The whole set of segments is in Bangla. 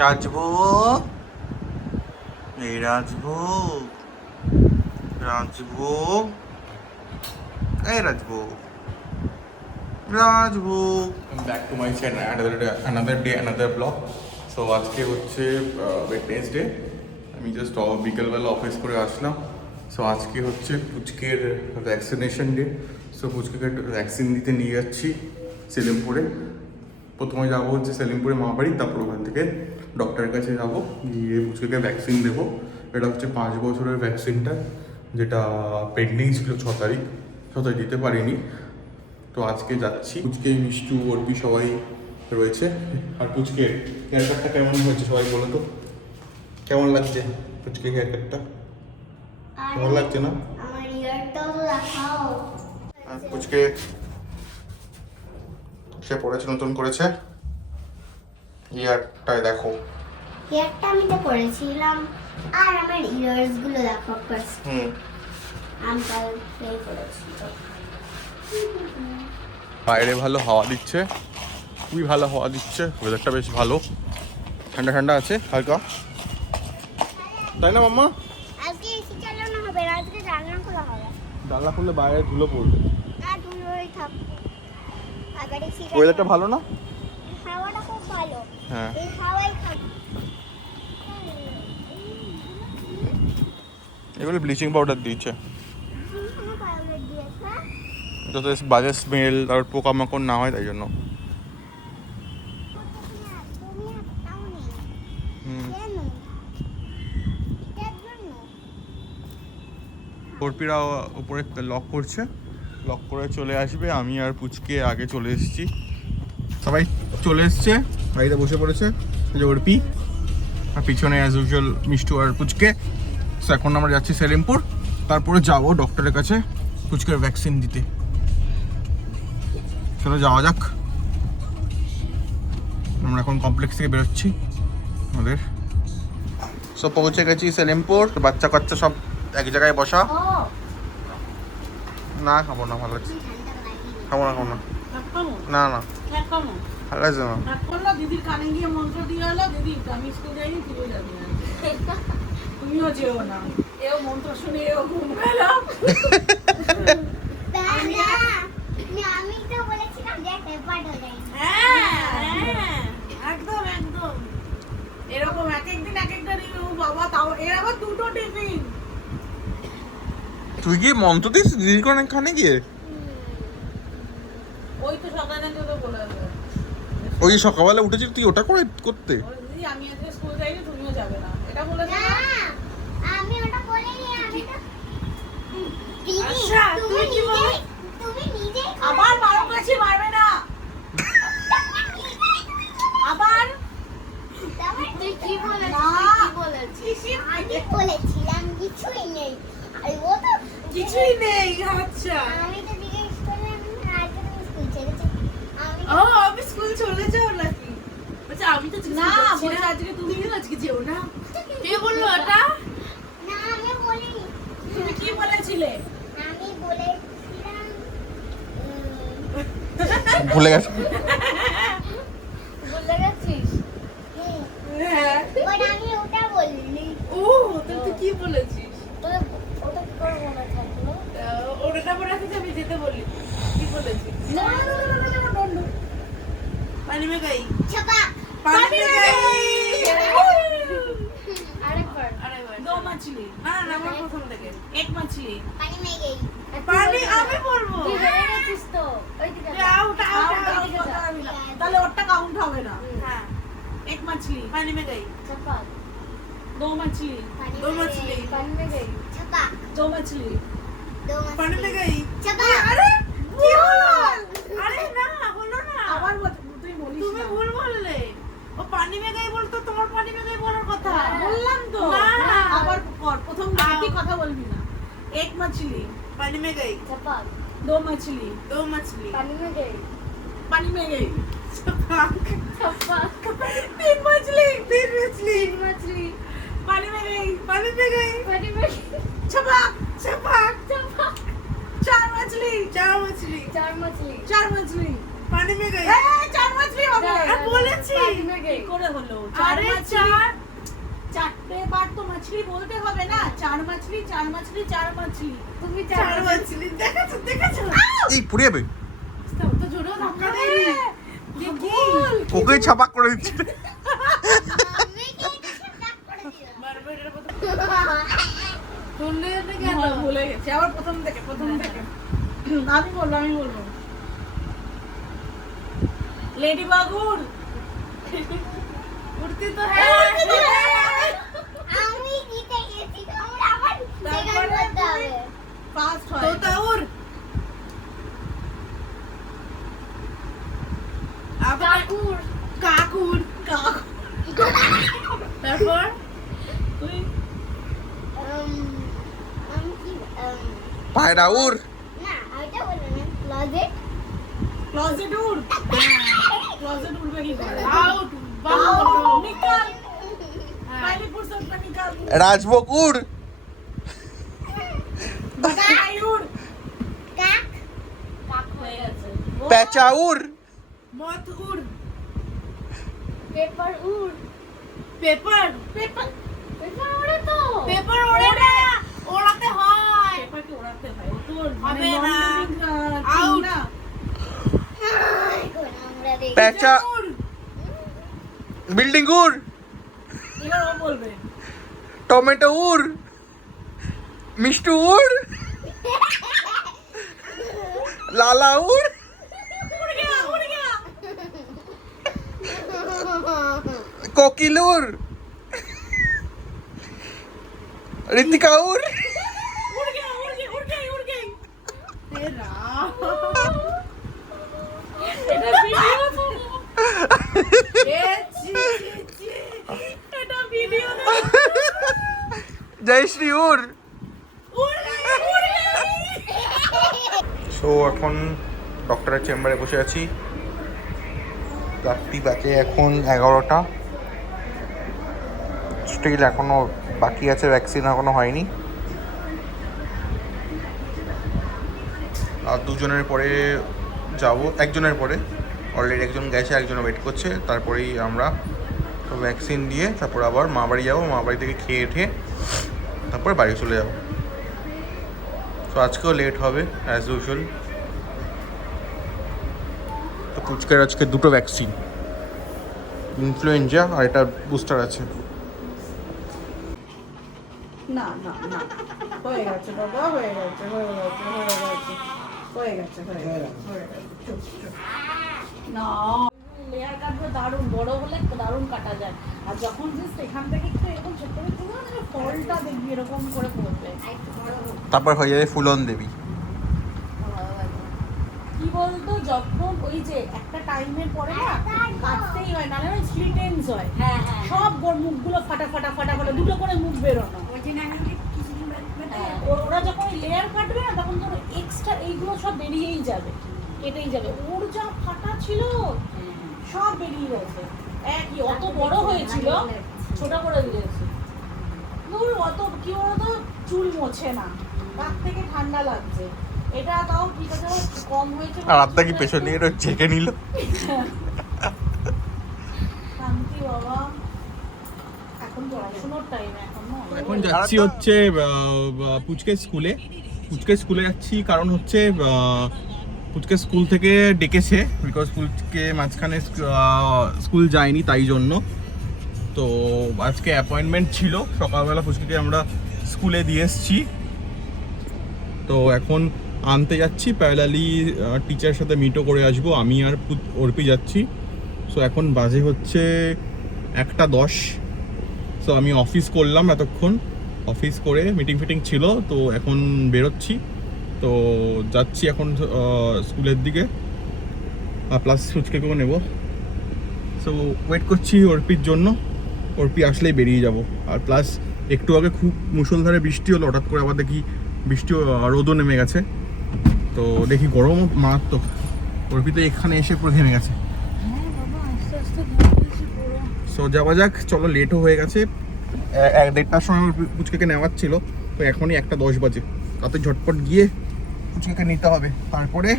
রাজভোগ, এই রাজভোগ, রাজভোগ, এই rajbhog, rajbhog. Back to my channel, another day, another blog. So আজকে হচ্ছে ওয়েডনেসডে। আমি জাস্ট বিকেলবেলা অফিস করে আসলাম। সো আজকে হচ্ছে পুচকের ভ্যাকসিনেশন ডে। সো পুচকে ভ্যাকসিন দিতে নিয়ে যাচ্ছি সেলিমপুরে। প্রথমে যাবো হচ্ছে সেলিমপুরে মা বাড়ি, তারপর ওখান থেকে ডক্টরের কাছে যাবো, গিয়ে পুচকে ভ্যাকসিন দেবো। এটা হচ্ছে 5 বছরের ভ্যাকসিনটা, যেটা পেন্ডিং ছিল 6 তারিখ দিতে পারিনি। তো আজকে যাচ্ছি। পুচকে, মিষ্টু, অর্পি সবাই রয়েছে। আর পুচকে হেয়ার কাটটা কেমন হয়েছে সবাই বলো তো, কেমন লাগছে পুচকে হেয়ার কাটটা? কেমন লাগছে না? আমার ইয়ারটাও দেখাও। পুচকে সে পড়েছে, নতুন করেছে ইয়ারটায় দেখো। ইয়ারটা আমি তো করেছিলাম, আর আমার ইয়ার্স গুলো দেখো ফার্স্ট। আমি কাল প্লে করেছি তো। বাইরে ভালো হাওয়া দিচ্ছে, খুবই ভালো হাওয়া দিচ্ছে, ওয়েদারটা বেশ ভালো, ঠান্ডা ঠান্ডা আছে হালকা, তাই না মাম্মা? আজকে এসি চালানো হবে না, আজকে জানলা খোলা হবে। জানলা খুললে বাইরে ধুলো পড়বে। না, ধুলোই থাকবে। আবার এসি ওয়েদারটা ভালো না? হাওয়াটা খুব ভালো। হ্যাঁ, এই হাওয়াই থাকবে। এগুলো ব্লিচিং পাউডার দিয়েছে, এখানে পাউডার দিয়েছে। যাতে বাজে স্মেল আর পোকামাকড় না হয়, তাই জন্য। তুমি একটাও নেই। হুম। কেন? এটার জন্য? কর্পীরা উপরে লক করছে, লক করে চলে আসবে। আমি আর পুচকে আগে চলে এসেছি, সবাই চলে এসছে, বাড়িতে বসে পড়েছে। এই যে অর্পি, আর পিছনে অ্যাজ ইউজুয়াল মিষ্টু আর পুচকে। তো এখন আমরা যাচ্ছি সেলিমপুর, তারপরে যাবো ডক্টরের কাছে পুচকের ভ্যাকসিন দিতে। চলো যাওয়া যাক। আমরা এখন কমপ্লেক্স থেকে বেরোচ্ছি আমাদের। সব পৌঁছে গেছি সেলিমপুর। বাচ্চা কাচ্চা সব এক জায়গায় বসা। ও, না খাবো না, ভালো লাগছে। খাবো না, খাবো না, না না, ভালো লাগছে না। দিদির কানে গিয়ে মন্ত্র দিয়ে এলো, দিদি আমি স্কুল যাইনি, তুইও যাবি না, তুমিও যেও না। এও মন্ত্র শুনে এও ঘুম গেল। আমি তো বলেছিলাম যে পেপার হয়ে যায়। হ্যাঁ, একদম একদম এরকম এক একদিন এক একটা দিন। ও বাবা, তাও এর আবার দুটো টিফিন। তুই গিয়ে মন্ত্র দিস দিদির কানে গিয়ে? ওই তো সকালে তো বলে দেবে। ওই সকালবেলা উঠেছিস তুই ওটা করতে? দিদি আমি আজকে স্কুল যাইনি, তুমিও যাবে না, এটা বলে না, দেবে। আমি ওটা বলিনি। আমি তো দিদি, আচ্ছা, তুমি তুই কি বলে? তুমি নিজেই আবার বারো কাছে মারবে না আবার। তুই কি বলেছিস? না। কি বলেছিস? আমি বলেছিলাম কিছুই নেই। আর ও তো কিছুই নেই। আচ্ছা, আমি তো জিজ্ঞেস করলাম আজকে তুমি স্কুল ছেড়েছো? আমি ও আমি স্কুল চলে যাও নাকি? আচ্ছা, আমি তো না বলে আজকে তুমি আজকে যেও না। কে বললো এটা? না, আমি বলিনি। তুমি কি বলেছিলে? আমি বলেছিলাম ভুলে গেছে। বলে গেছিস? হ্যাঁ। বাট আমি ওটা বলিনি। ও তুই কি বলেছিস? ওটা কি করে মনে থাকলো? ওটা মনে রাখিস, আমি যেতে বলি। কি বলেছিস? পানি মে গই। ছাপা। পানি মে গই। আরেকবার। दो मछली। না না, আমার প্রথম থেকে। এক मछली। পানি মে গই। পানি আমি বলবো। তুই হেরে গেছিস তো। ওইদিকে যা। আউট আউট ওইদিকে যা। তাহলে ওটা কাউন্ট হবে না। হ্যাঁ, এক मछली। পানি মে গই। ছাপা। दो मछली। পানি दो মে मछली। গই। পানি মে গই। ছাপা। दो मछली। দো পানি মে গই। ছাপা। আরে কি হলো? আরে না, হলো না। আবার তুই বলিস না। তুমি ভুল বললে। ও পানি মে গই বলতো, তোমার পানি মে গই বলার কথা। বললাম তো। না, আবার কর, প্রথম একই কথা বলবি না। এক मछली। পানি মে গই। ছাপা। दो मछली। दो मछली। পানি মে গই। पानी में गई। ছাপা। तीन मछली। तीन मछली। तीन मछली। पानी में गई। पानी में गई। पानी में छपाक छपाक। छपा। चार मछली। चार मछली। चार मछली। चार मछली। পানি মে গই চার মাছলি হবে বলেছি কি করে হলো চার মাছলি চারটে বার তো মাছলি বলতে হবে না চার মাছলি চার মাছলি চার মাছলি তুমি চার মাছলি দেখাচ্ছো এই পুড়ে যাবে তো জোরে ধাক্কা দেই ওকে ছাপাক করে দিচ্ছে আমি কি এটা ডাক করে দিলাম বারবারের মতো শুনলে না কেন ভুলে গেছি আবার প্রথম থেকে আমি বলবো লেডি বাগুর উড়তি তো হ্যাঁ আমি জিতে গেছি তোমরা আবার সেকেন্ড করতে হবে ফাস্ট হয় তো তাউর কাকুর কাকুর তারপর তুই আমি কি পায়রা উড় না ওইটা বলো না ক্লোজেট উড়বে কি করে আউট নিকাল पहले फुर्सत में निकाल রাজভোগ উড় गाय उड़ কাক काक হয়ে গেছে পেঁচা উড় মত উড় পেপার উড পেপার পেপার ওড়ে তো পেপার ওড়ে না ওড়াতে হয় পেপার কি ওড়াতে হয় ও তো হবে না আউট আমরা দেখি পেঁচা বিল্ডিং উড় এবার ও বলবে টমেটো উড় মিষ্টি উড় লালা উড় उड़ गया কোকিল উড় ঋতিকা উড় उड़ गई हे राम এটা ভিডিও এটা ভিডিও জয়শ্রী উড় উড় গই সো এখন ডক্টরের চেম্বারে বসে আছি রাত্রি বাজে এখন 11টা স্টিল এখনো বাকি আছে ভ্যাকসিন এখনো হয়নি আর দুজনের পরে যাব একজনের পরে অলরেডি একজন গেছে একজন ওয়েট করছে তারপরেই আমরা তো ভ্যাকসিন দিয়ে তারপর আবার মা বাড়ি যাবো মা বাড়ি থেকে খেয়ে উঠে তারপর বাড়ি চলে যাবো তো আজকেও লেট হবে অ্যাজ ইউজুয়াল তো পুচকের আজকে দুটো ভ্যাকসিন ইনফ্লুয়েঞ্জা আর এটা বুস্টার আছে না হয়ে গেছে বাবা হয়ে গেছে না লেয়ার কাটবে দারুণ বড় হলে দারুণ কাটা যায় আর যখন জাস্ট এখান থেকে একটু এরকম ছোট করে ফলটা দেখবি এরকম করে পড়বে তারপর হয়ে যাবে ফুলন দেবী কি বলতো যখন ওই যে একটা টাইমের পরে না কাটতেই হয় নাহলে ওই স্লিটেন্স হয় সব মুখগুলো ফাটা দুটো করে মুখ বেরোনো ওরা যখন লেয়ার কাটবে না তখন ধরো এক্সট্রা এইগুলো সব বেরিয়েই যাবে কেটেই যাবে ওর যা ফাটা ছিল সব বেরিয়ে গেছে একই অত বড় হয়েছিল ছোট করে দিয়েছে অত কি বলতো চুল মোছে না তার থেকে ঠান্ডা লাগছে এটা তাও ঠিক আছে কম হয়েছে আর আত্মা কি পেছন দিয়ে ঝেঁকে নিল শান্তি বাবা এখন পড়াশোনার টাইম এখন যাচ্ছি হচ্ছে পুচকে স্কুলে যাচ্ছি কারণ হচ্ছে পুচকে স্কুল থেকে ডেকেছে বিকজ পুচকে মাঝখানে স্কুল যায়নি তাই জন্য তো আজকে অ্যাপয়েন্টমেন্ট ছিল সকালবেলা পুচকে আমরা স্কুলে দিয়ে এসছি তো এখন আনতে যাচ্ছি প্যারালালি টিচারের সাথে মিটও করে আসবো আমি আর অর্পি যাচ্ছি সো এখন বাজে হচ্ছে 1:10 সো আমি অফিস করলাম এতক্ষণ অফিস করে মিটিং ফিটিং ছিল তো এখন বেরোচ্ছি তো যাচ্ছি এখন স্কুলের দিকে প্লাস সুচকেও নেব সো ওয়েট করছি অর্পির জন্য অর্পি আসলেই বেরিয়ে যাব আর প্লাস একটু আগে খুব মুষলধারে বৃষ্টি হলো হঠাৎ করে আবার দেখি বৃষ্টি রোদও নেমে গেছে তো দেখি গরম মারাত্মক অর্পি তো এখানে এসে পুরো ঘেমে গেছে সো যাওয়া যাক চলো লেটও হয়ে গেছে 1:30টার সময় পুচকে নেওয়ার ছিল তো এখনই 1:10 বাজে তাতে ঝটপট গিয়ে পুচকে নিতে হবে তারপরে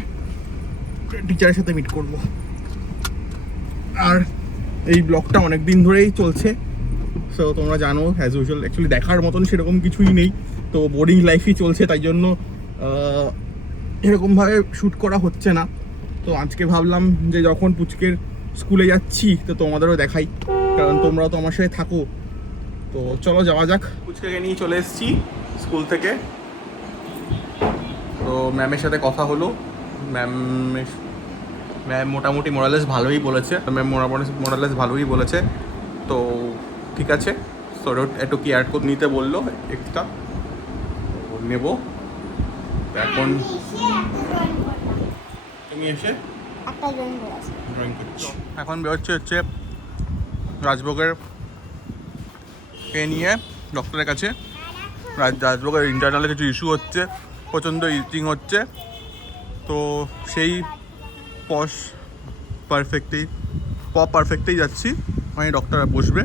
টিচারের সাথে মিট করব। আর এই ব্লগটা অনেক দিন ধরেই চলছে, সো তোমরা জানো অ্যাজ ইউজুয়াল অ্যাকচুয়ালি দেখার মতন সেরকম কিছুই নেই, তো বোরিং লাইফই চলছে, তাই জন্য এরকমভাবে শ্যুট করা হচ্ছে না। তো আজকে ভাবলাম যে যখন পুচকের স্কুলে যাচ্ছি তো তোমাদেরও দেখাই, কারণ তোমরাও তো আমার সাথে থাকো। তো চলো যাওয়া যাক। পুচকেকে নিয়ে চলে এসেছি স্কুল থেকে। তো ম্যামের সাথে কথা হলো, ম্যাম মোটামুটি মোরালেস ভালোই বলেছে, ম্যাম মোরালেস ভালোই বলেছে। তো ঠিক আছে, তো একটু কেয়ার কোড নিতে বললো এক্সট্রা, নেব। এখন তুমি এসে একটা ড্রয়িং করেছি। ড্রয়িং করছো। এখন হচ্ছে রাজভোগের কে নিয়ে ডক্টরের কাছে। রাজভোগের ইন্টারনালে কিছু ইস্যু হচ্ছে, প্রচণ্ড ইচিং হচ্ছে। তো সেই পারফেক্টেই যাচ্ছি, মানে ডক্টর বসবে।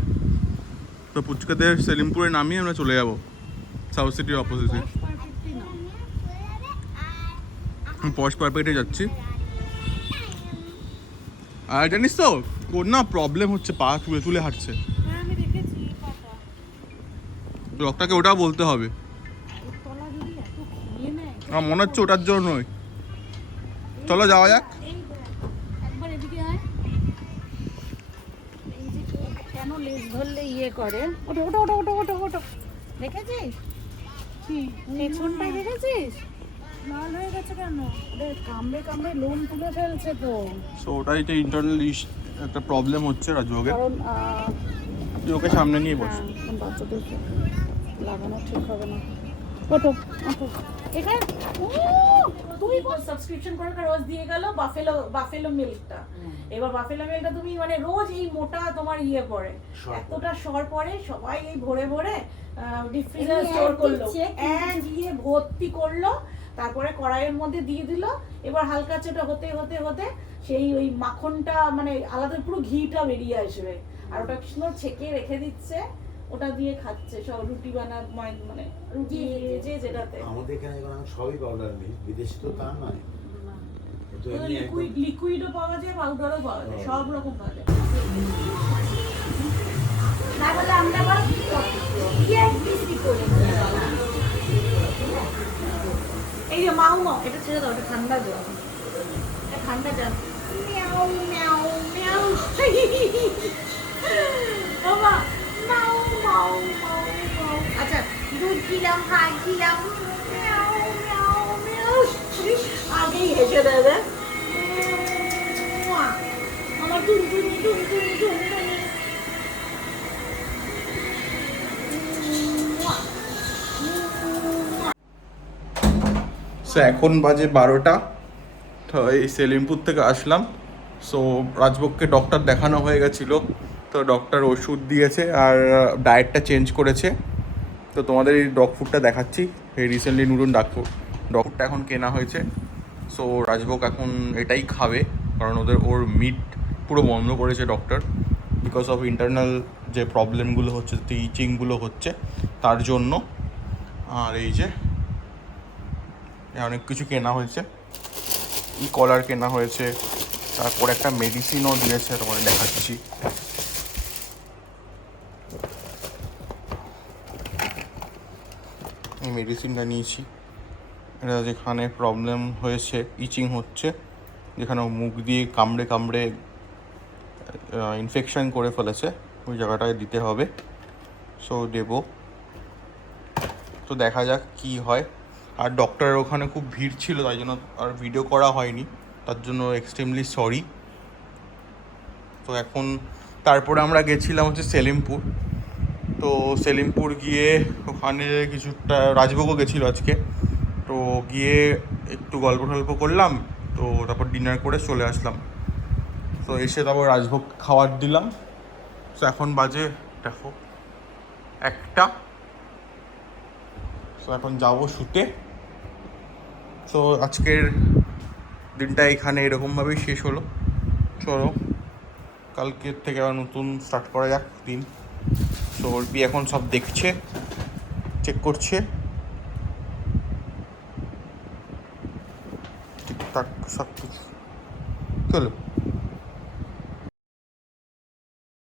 তো পুচকাদের সেলিমপুরে নামিয়ে আমরা চলে যাবো সাউথ সিটির অপোজিটে। পশ পারফেক্টে যাচ্ছি। আর জানিস তো ওর না প্রবলেম হচ্ছে, পা তুলে তুলে হাঁটছে। ডক্টরকে ওটাও বলতে হবে। আমার মনে হচ্ছে ওটার জন্যই। চলো যাওয়া যাক। একবার এদিকে আয়। এই যে কেন লেজ ধরলে ইয়ে করে, ওটো ওটো ওটো ওটো ওটো ওটো, দেখেছিস? পেছনটাই দেখেছিস? লাল হয়ে গেছে কেন? ওরে কামড়ে কামড়ে লোম তুলে ফেলছে তো। সো ওটাই তো ইন্টারনাল একটা প্রবলেম হচ্ছে রাজভোগের। কারণ তুই ওকে সামনে নিয়ে বস। বাচ্চাদের লাগানো ঠিক হবে না। ওটো ওটো এখানে তুমি সাবস্ক্রিপশন করে রোজ দিয়ে গেল বাফেলো মিল্কটা। এবার বাফেলো মিল্কটা তুমি মানে রোজ এই মোটা তোমার ইয়ে পড়ে, এতটা সর পড়ে, সবাই এই ভরে ভরে ডিপ ফ্রিজারে স্টোর করলো, এন্ড দিয়ে ভর্তি করলো, তারপরে কড়াইয়ের মধ্যে দিয়ে দিল। এবার হালকা চোটা হতে হতে হতে সেই ওই মাখনটা মানে আলাদা পুরো ঘিটা বেরিয়ে আসবে, আর ওটা সুন্দর ছেঁকে রেখে দিচ্ছে, ওটা দিয়ে খাচ্ছে সব রুটি মানে রুটি যে যেটাতে। আমাদের এখানে এখন সবই পাউডার মিল্ক, বিদেশে তো তা নয়। লিকুইডও পাওয়া যায়, পাউডারও পাওয়া যায়, সব রকম পাওয়া যায়। না বলে আমরা আবার বিক্রি করি। এই যে মাউ এটা ছেড়ে দাও, এটা ঠান্ডা জল, এটা ঠান্ডা জল। মিয়াও মিয়াও মিয়াও বাবা মাউ মাউ মাউ মাউ। আচ্ছা দুধ দিলাম, ভাত দিলাম, মিয়াও মিয়াও মিয়াও। আগেই হেসে দেবে আমার টুনটুনি টুনটুনি টুনটুনি। সো এখন বাজে 12টা। তো এই সেলিমপুর থেকে আসলাম। সো রাজভোগকে ডক্টর দেখানো হয়ে গেছিলো, তো ডক্টর ওষুধ দিয়েছে আর ডায়েটটা চেঞ্জ করেছে। তো তোমাদের এই ডগ ফুডটা দেখাচ্ছি, এই রিসেন্টলি নতুন ডগ ফুডটা এখন কেনা হয়েছে। সো রাজভোগ এখন এটাই খাবে, কারণ ওর মিট পুরো বন্ধ করেছে ডক্টর, বিকজ অফ ইন্টারনাল যে প্রবলেমগুলো হচ্ছে, ইচিংগুলো হচ্ছে তার জন্য। আর এই যে অনেক কিছু কেনা হয়েছে, কলার কেনা হয়েছে, তারপর একটা মেডিসিনও দিয়েছে, তোমাদের দেখাচ্ছি। এই মেডিসিনটা নিয়েছি, এটা যেখানে প্রবলেম হয়েছে, ইচিং হচ্ছে, যেখানে মুখ দিয়ে কামড়ে কামড়ে ইনফেকশন করে ফেলেছে, ওই জায়গাটায় দিতে হবে। সো দেবো, তো দেখা যাক কি হয়। আর ডক্টরের ওখানে খুব ভিড় ছিল, তাই জন্য আর ভিডিও করা হয়নি, তার জন্য এক্সট্রিমলি সরি। তো এখন তারপরে আমরা গেছিলাম হচ্ছে সেলিমপুর। তো সেলিমপুর গিয়ে ওখানে কিছুটা, রাজভোগও গেছিলো আজকে, তো গিয়ে একটু গল্প টল্প করলাম, তো তারপর ডিনার করে চলে আসলাম। তো এসে তারপর রাজভোগ খাবার দিলাম। তো এখন বাজে দেখো 1টা। তো এখন যাবো শুতে। তো আজকের দিনটা এখানে এরকমভাবেই শেষ হলো। চলো কালকের থেকে আবার নতুন স্টার্ট করা যাক দিন। তো অর্পি এখন সব দেখছে, চেক করছে, ঠিকঠাক সব কিছু। চলো